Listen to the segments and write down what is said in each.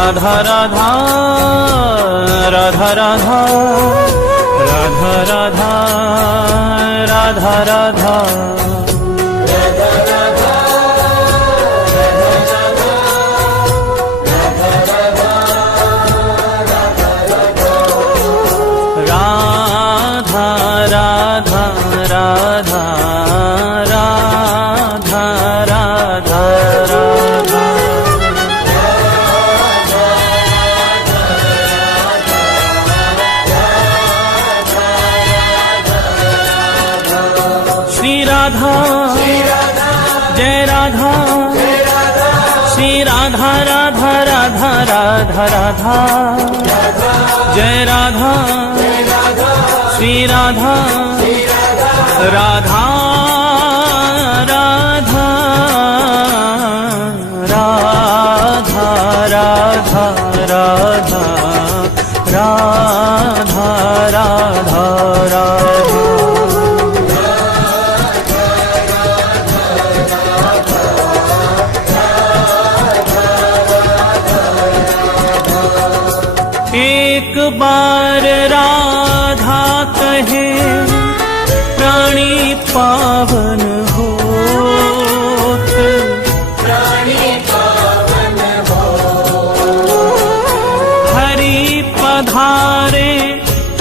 राधा राधा राधा राधा राधा राधा राधा राधा जय राधा श्री राधा राधा राधा राधा राधा जय राधा श्री राधा राधा राधा राधा राधा राधा राधा राधा राधा एक बार राधा कहे प्राणी पावन होत, प्राणी पावन हो हरि पधारे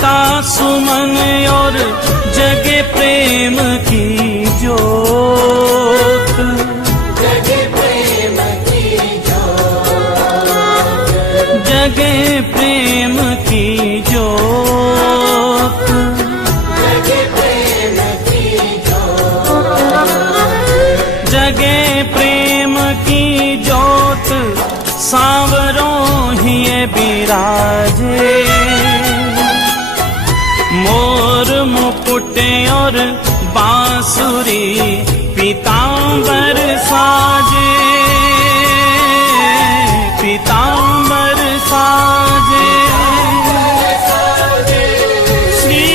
का सुमन और जगे प्रेम की जोत, जगे प्रेम की जोत, जगे प्रेम की जोत, जगे प्रेम की जोत, जगे प्रेम की जोत सांवरों ही बिराजे, मोर मुकुट और बांसुरी पीतांबर साजे, पीतांबर साजे श्री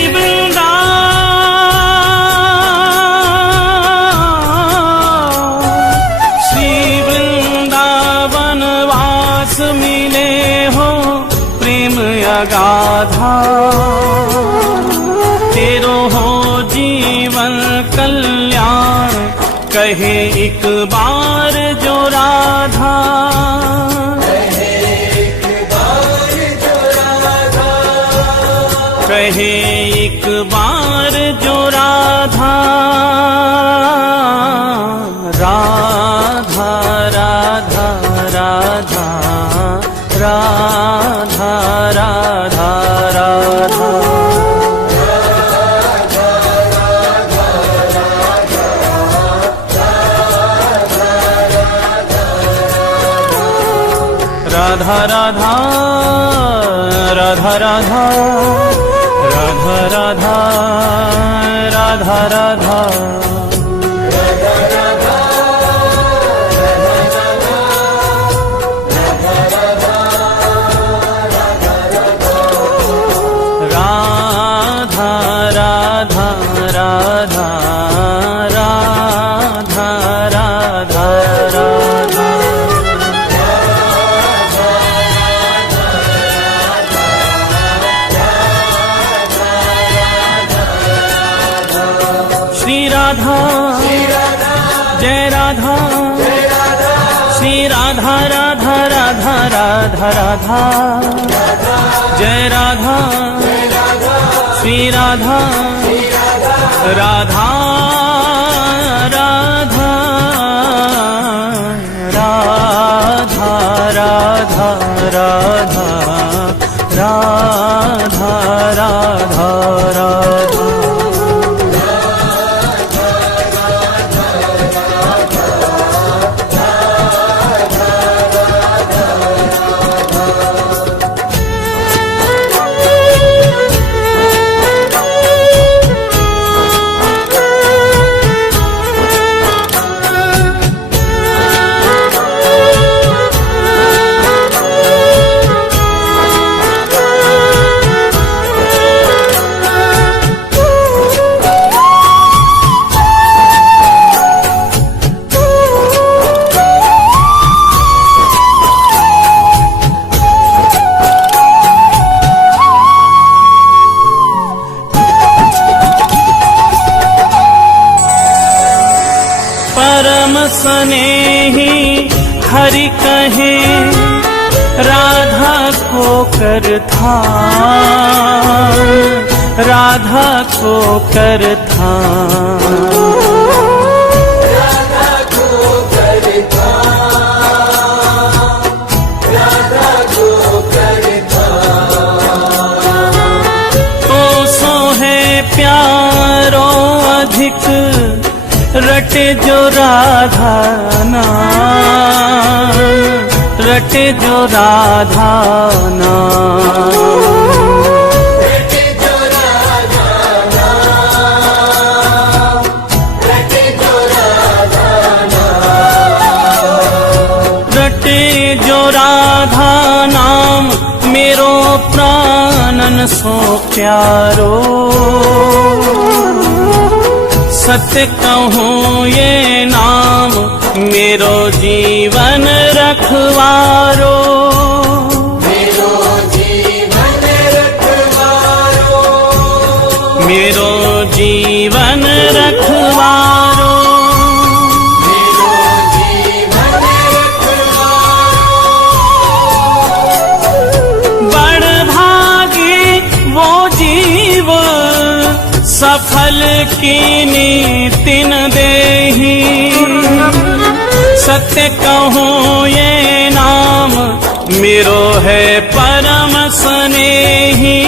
वृंदावन वास मिले हो प्रेम अगाधा, तेरो हो जीवन कल्याण कहे एक बार जो राधा, कहे एक बार जो राधा, राधा राधा राधा राधा राधा राधा राधा राधा राधा राधा राधा राधा राधा राधा जय राधा श्री राधा राधा राधा राधा राधा जय राधा श्री राधा राधा राधा राधा राधा राधा राधा राधा राधा स्नेही हरि कहे राधा को कर था, राधा को कर था। राधा को करता, राधा को करता। तो सो है प्यारो अधिक रटे जो राधा नाम, रटे जो राधा नाम। रटे जो राधा नाम, रटे जो राधा नाम। रटे जो राधा नाम मेरो प्राणन सो प्यारो। सत्य कहूँ ये नाम मेरो जीवन रखवारो। मेरो जीवन रखवारो, मेरो जीवन रखवारो। मेरो जीवन रखवारो। बड़ भागी वो जीव सफल की नीतिन देही। सत्य कहूँ ये नाम मेरो है परम स्नेही,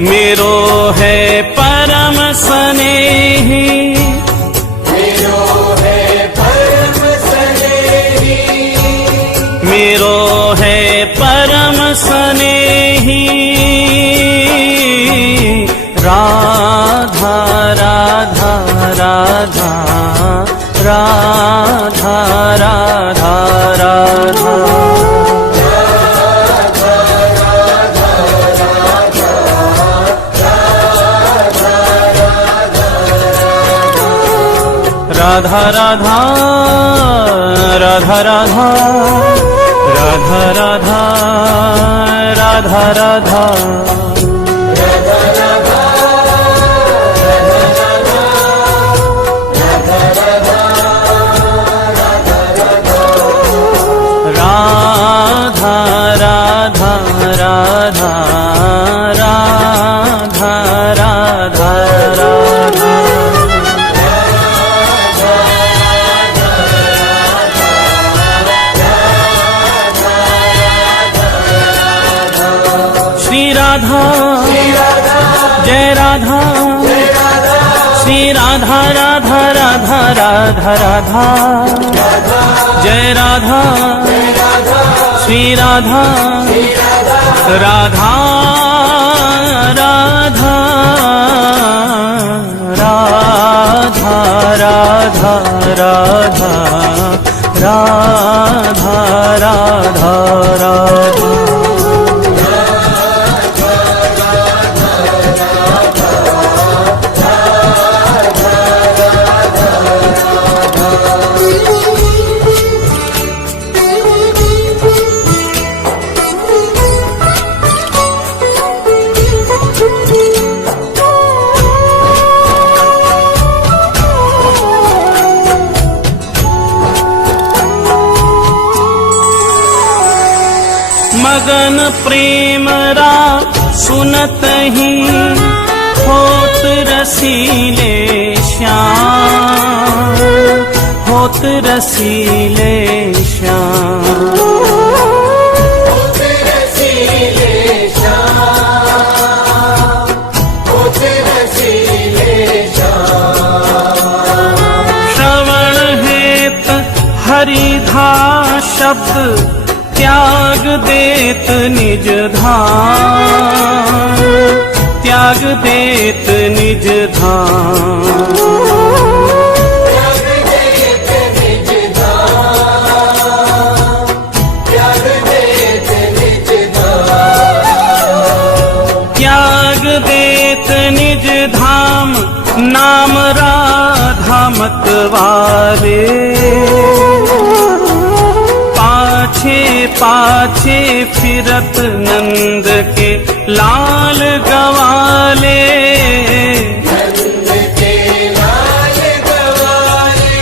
मेरो है परम स्नेही। मेरो है परम स्नेही, मेरो है परम स्नेही। राधा राधा राधा राधा राधा राधा। राधा राधा राधा राधा राधा राधा राधा राधा। राधा राधा राधा राधा राधा राधा। श्री राधा जय राधा, श्री राधा राधा राधा राधा राधा। जय राधा श्री राधा राधा राधा राधा राधा राधा राधा राधा राधा। मगन प्रेम रा सुनत ही होत रसीले श्याम, होत रसीले श्याम। होते रसीले श्याम, होते रसीले श्याम। श्रवण हेत हरिधा शब्द त्याग देत निज धाम, त्याग देत निज धाम। त्याग देत निज धाम, त्याग देत निज धाम। त्याग देत निज धाम नाम राधा मतवारे। पाछे पाछे फिरत नंद के लाल गवाले। नंद के लाल गवाले,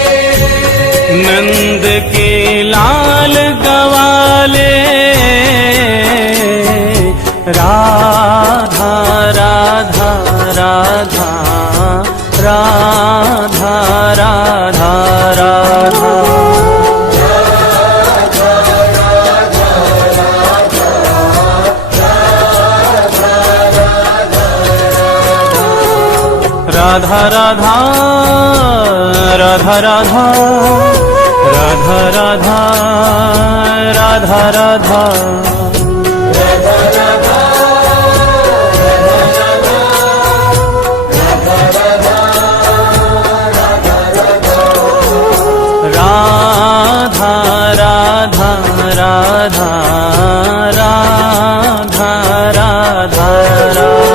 नंद के लाल गवाले, राधा राधा राधा राधा राधा राधा। राधा राधा राधा राधा राधा राधा राधा राधा। राधा राधा राधा राधा राधा राधा।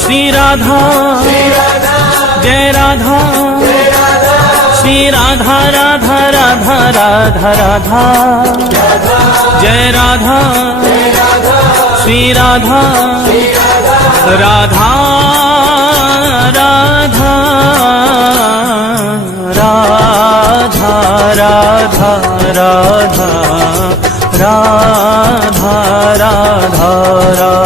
श्री राधा जय राधा, श्री राधा राधा राधा राधा राधा, जय राधा श्री राधा राधा राधा राधा राधा राधा राधा राधा राधा।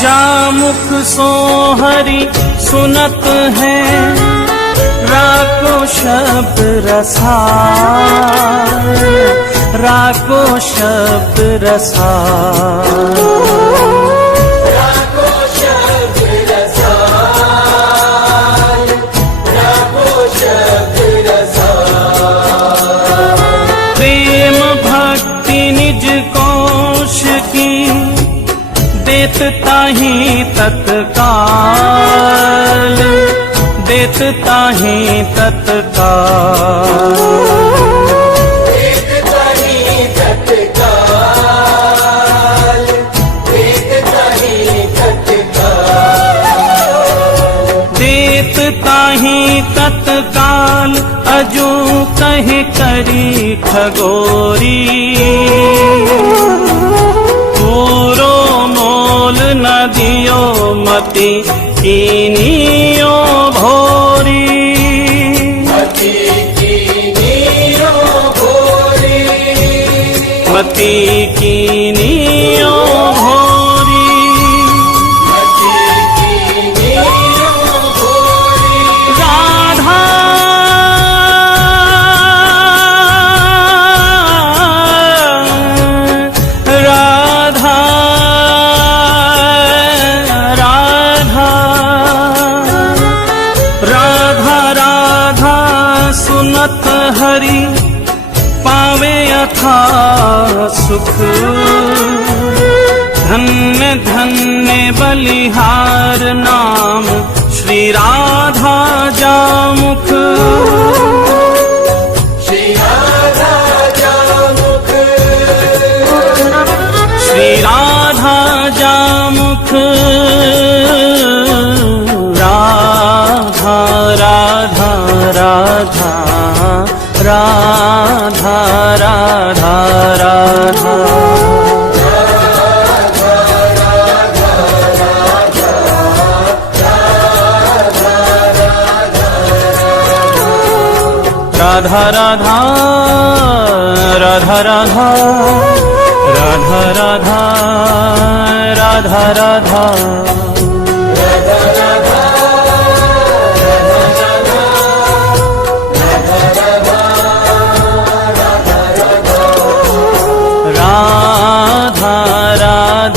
जामुख सोहरी सुनत है, राको शब्द रसाल, राको शब्द रसाल। प्रेम भक्ति निज कोश की, देत ताहि तत्काल, देत ताहि तत्काल। देत ताहि तत्काल, अजू कहे करी खगोरी, पूरो मोल न दियो मति कीनियो भोरी, मति कीनियो भोरी, मति कीनियो भोरी, मति कीनियो भोरी। राधा राधा राधा राधा सुनत हरि, पावे अथा सुख। धन्य धन्य बलिहार नाम, श्री राधा जामुख, श्री राधा जामुख, श्री राधा जामुख। राधा राधा राधा राधा राधा राधा। राधा राधा राधा राधा राधा राधा राधा राधा।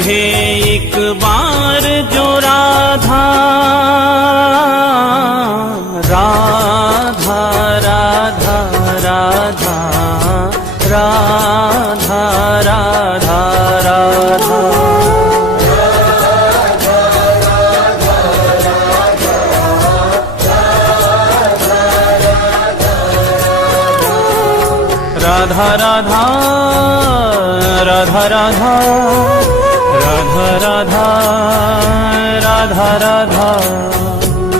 कहे एक बार जो राधा राधा राधा राधा राधा राधा राधा राधा राधा राधा राधा राधा राधा राधा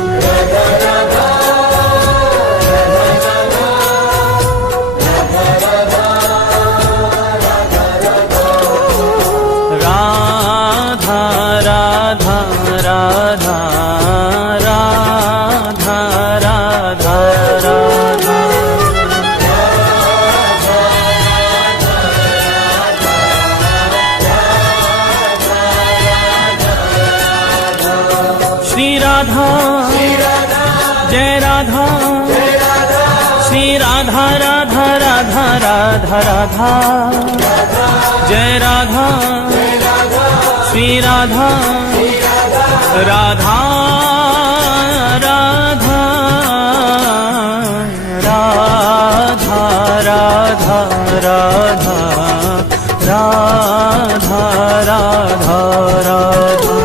राधा राधा राधा राधा राधा श्री राधा जय राधा श्री राधा राधा राधा राधा राधा जय राधा श्री राधा राधा राधा राधा राधा राधा राधा राधा राधा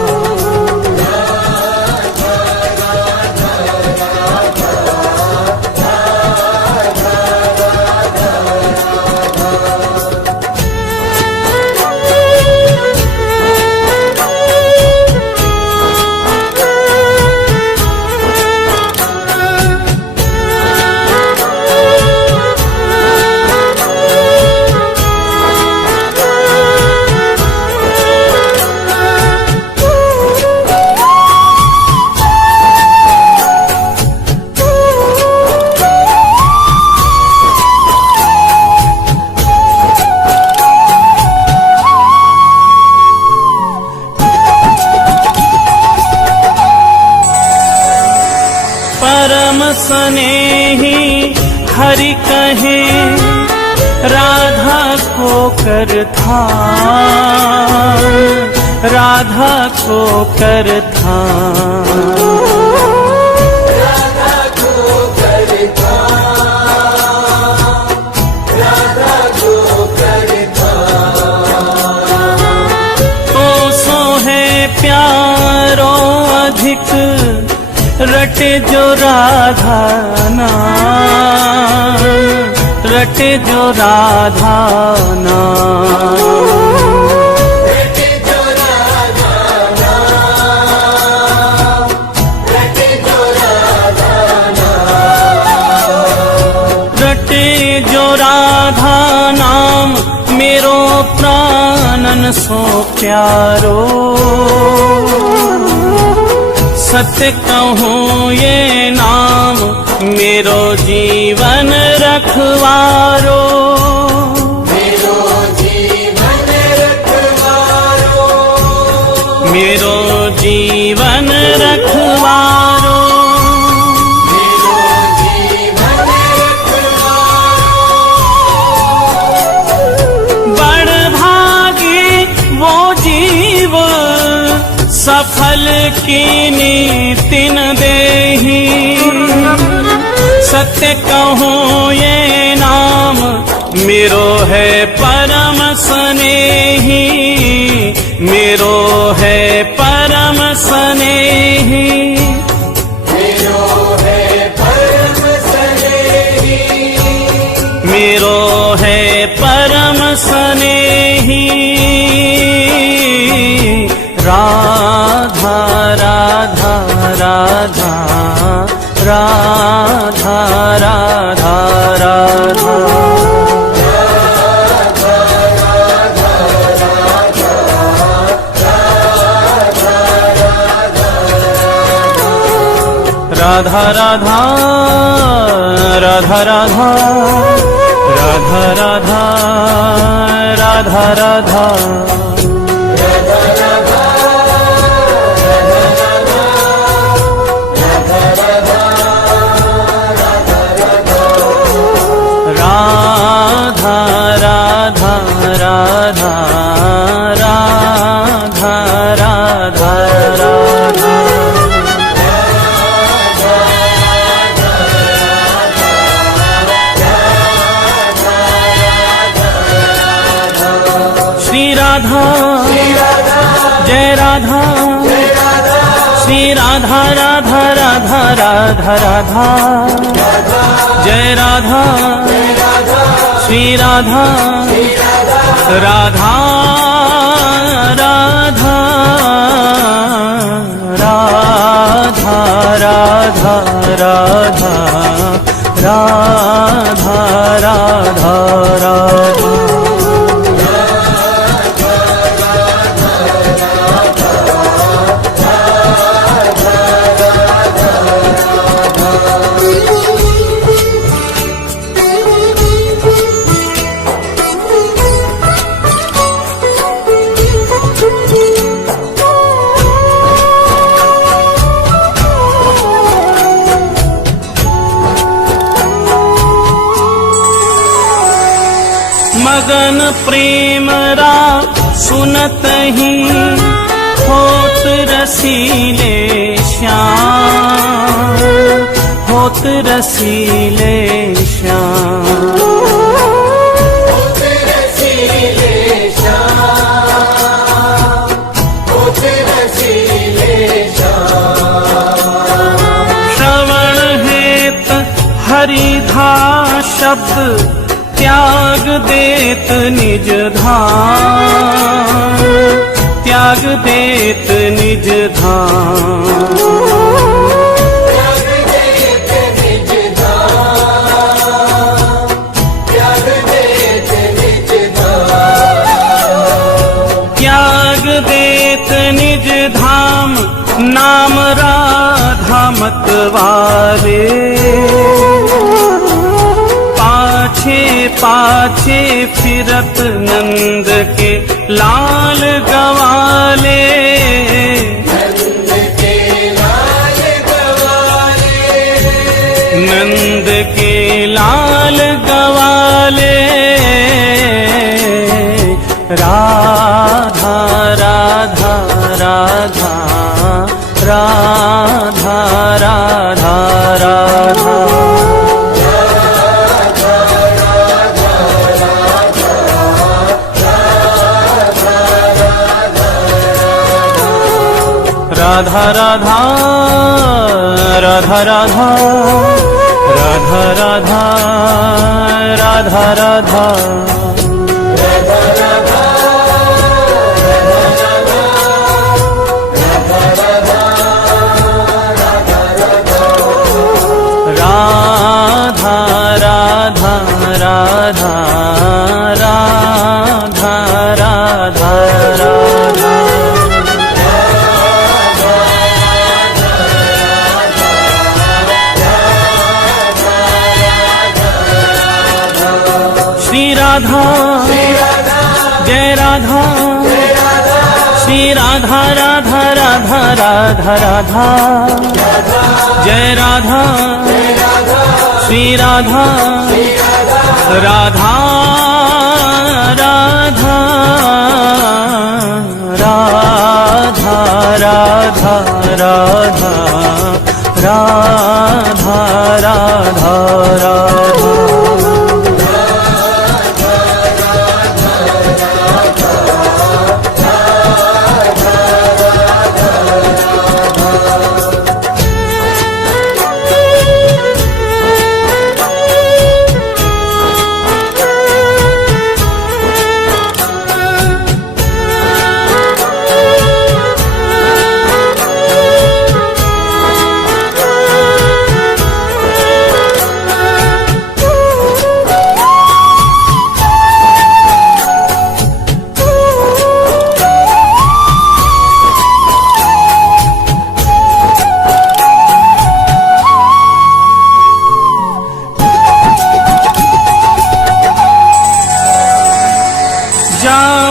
परम स्नेही हरि कहे राधा को कर था राधा को कर था राधा को करता राधा को करता तो सो है प्यारो अधिक रटे जो राधा नाम रटे जो राधा नाम रटे जो राधा नाम रटे जो राधा नाम रटे जो राधा नाम मेरो प्राणन सो प्यारो सत्य कहूँ ये नाम मेरो जीवन रखवारो मेरो जीवन रखवारो मेरो जीवन रखवारो मेरो जीवन रखवारो बड़ भागी वो जीव सफल की नीतिन देही सत्य कहूँ ये नाम मेरो है परम स्नेही मेरो है परम स्नेही मेरो है परम स्नेही मेरो है परम स्नेही राधा राधा राधा राधा राधा राधा राधा राधा राधा राधा राधा राधा राधा राधा राधा राधा राधा राधा जय राधा श्री राधा राधा राधा राधा राधा जय राधा श्री राधा राधा राधा राधा राधा राधा राधा राधा राधा मगन प्रेम रा सुनत ही होत रसीले श्याम होत रसीले श्याम श्रवण हेत हरिधा शब्द त्याग देत निज धाम त्याग देत निज धाम त्याग देत निज धाम नाम राधा मतवारे पाछे पाछे फिरत नंद के लाल गवाले नंद के लाल गवाले राधा राधा राधा राधा राधा राधा राधा राधा राधा राधा राधा राधा राधा राधा राधा राधा राधा राधा राधा श्री राधा जय राधा श्री राधा राधा राधा राधा राधा जय राधा श्री राधा राधा राधा राधा राधा राधा राधा राधा राधा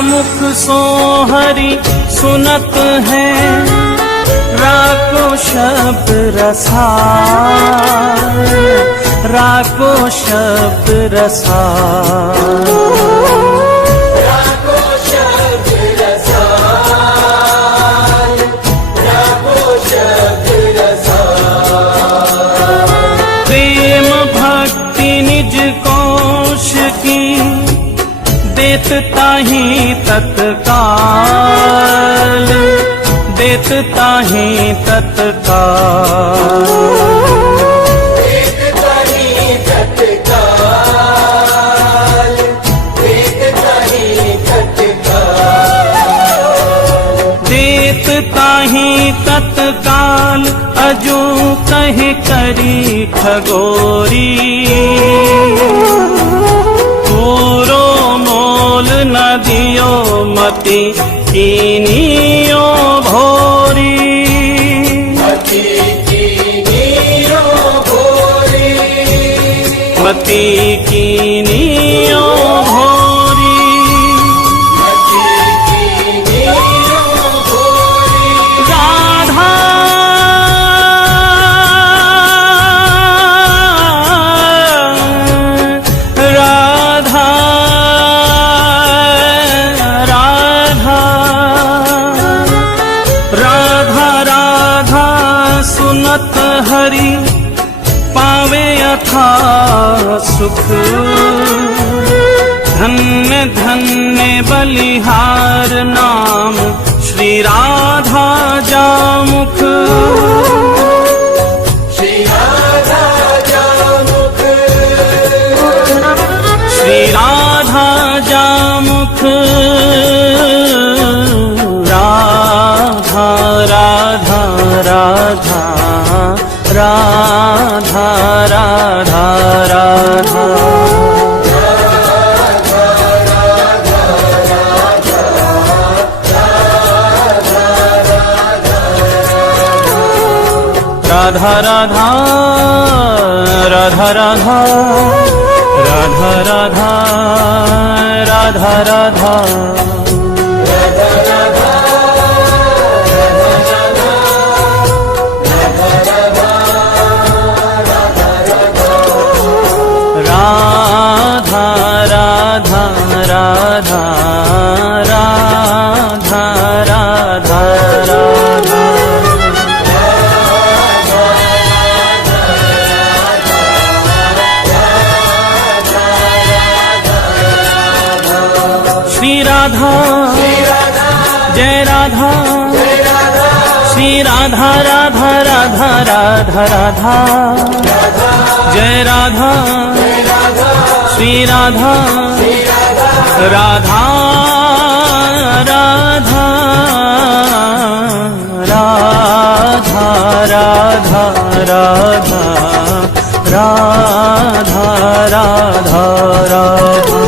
मुख सो हरि सुनत है राको शब्द रसाल राको शब्द रसाल प्रेम भक्ति निज कोश की देत ताहि तत्काल, देत ताहि तत्काल। देत ताहि तत्काल, देत ताहि तत्काल। देत ताहि तत्काल, अजू कहे करी खगोरी। पूरो मोल न दियो मति कीनियो भोरी। मति कीनियो भोरी, मति कीनियो भोरी। मति कीनियो भोरी। राधा राधा राधा राधा राधा सुनत हरि पावे अथा सुख। धन्य धन्य बलिहार नाम श्री राधा जामुख। श्री राधा जामुख, श्री राधा जामुख। राधा राधा राधा राधा राधा राधा। राधा राधा राधा राधा राधा राधा राधा राधा। राधा राधा राधा राधा राधा राधा। श्री राधा जय राधा, श्री राधा राधा राधा राधा राधा। जय राधा श्री राधा राधा राधा राधा राधा राधा राधा राधा राधा।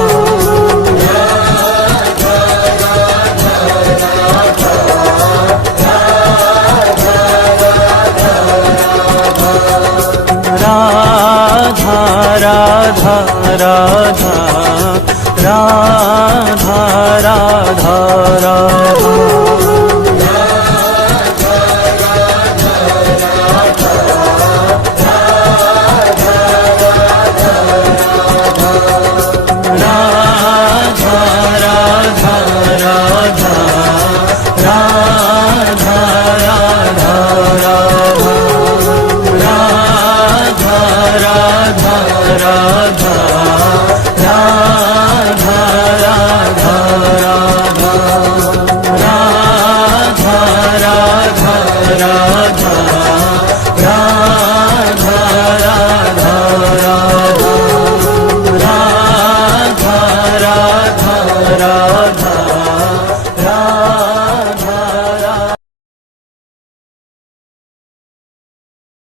राधा राधा राधा राधा राधा राधा। राधा राधा राधा राधा राधा राधा राधा राधा राधा।